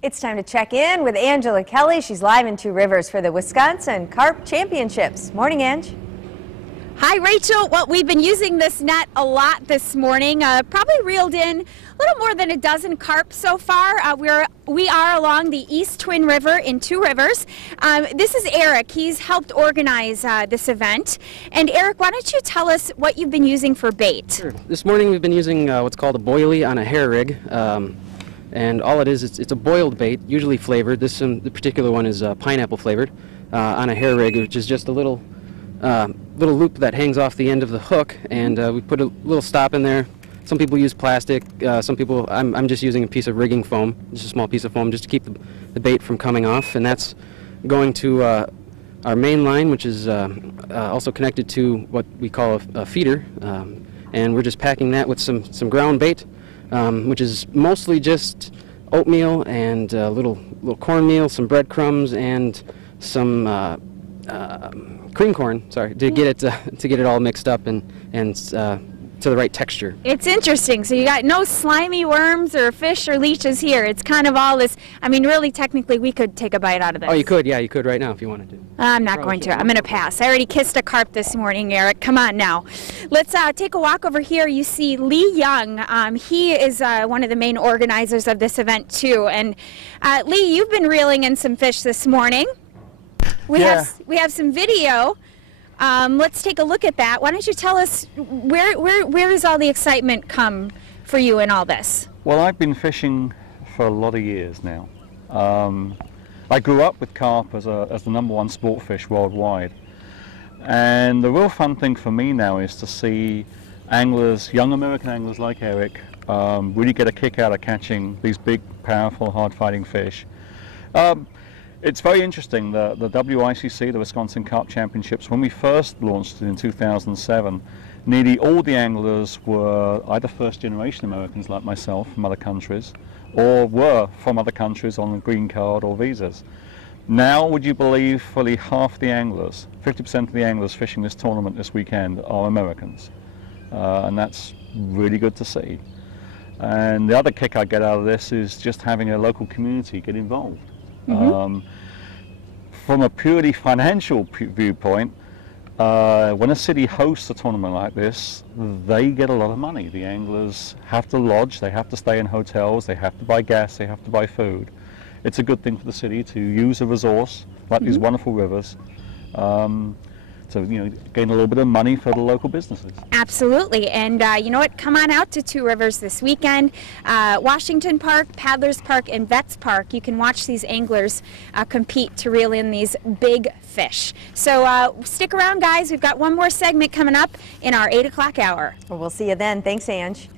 It's time to check in with Angela Kelly. She's live in Two Rivers for the Wisconsin Carp Championships. Morning, Ange. Hi, Rachel. Well, we've been using this net a lot this morning. Probably reeled in a little more than a dozen carp so far. We are along the East Twin River in Two Rivers. This is Eric. He's helped organize this event. And Eric, why don't you tell us what you've been using for bait? Sure. This morning we've been using what's called a boilie on a hair rig. And all it is, it's a boiled bait, usually flavored. The particular one is pineapple flavored on a hair rig, which is just a little loop that hangs off the end of the hook, and we put a little stop in there. Some people use plastic. Some people, I'm just using a piece of rigging foam, just a small piece of foam, just to keep the bait from coming off, and that's going to our main line, which is also connected to what we call a feeder, and we're just packing that with some ground bait, which is mostly just oatmeal and a little cornmeal, some breadcrumbs, and some cream corn, sorry, to get it all mixed up and to the right texture. It's interesting. So you got no slimy worms or fish or leeches here. It's kind of all this. I mean, really, technically, we could take a bite out of this. Oh, you could, yeah, you could right now if you wanted to. I'm not going to. I'm going to pass. I already kissed a carp this morning, Eric. Come on now. Let's take a walk over here. You see Lee Young. He is one of the main organizers of this event too. And Lee, you've been reeling in some fish this morning. We have some video. Let's take a look at that. Why don't you tell us where does all the excitement come for you in all this? Well, I've been fishing for a lot of years now. I grew up with carp as the #1 sport fish worldwide. And the real fun thing for me now is to see anglers, young American anglers like Eric, really get a kick out of catching these big, powerful, hard-fighting fish. It's very interesting, the WICC, the Wisconsin Carp Championships, when we first launched it in 2007, nearly all the anglers were either first-generation Americans like myself from other countries, or were from other countries on a green card or visas. Now, would you believe, fully half the anglers, 50% of the anglers fishing this tournament this weekend are Americans. And that's really good to see. And the other kick I get out of this is just having a local community get involved. Mm-hmm. From a purely financial viewpoint, when a city hosts a tournament like this, they get a lot of money. The anglers have to lodge, they have to stay in hotels, they have to buy gas, they have to buy food. It's a good thing for the city to use a resource like these wonderful rivers. So, gain a little bit of money for the local businesses. Absolutely. And you know what? Come on out to Two Rivers this weekend. Washington Park, Paddlers Park, and Vets Park. You can watch these anglers compete to reel in these big fish. So stick around, guys. We've got one more segment coming up in our 8 o'clock hour. Well, we'll see you then. Thanks, Ange.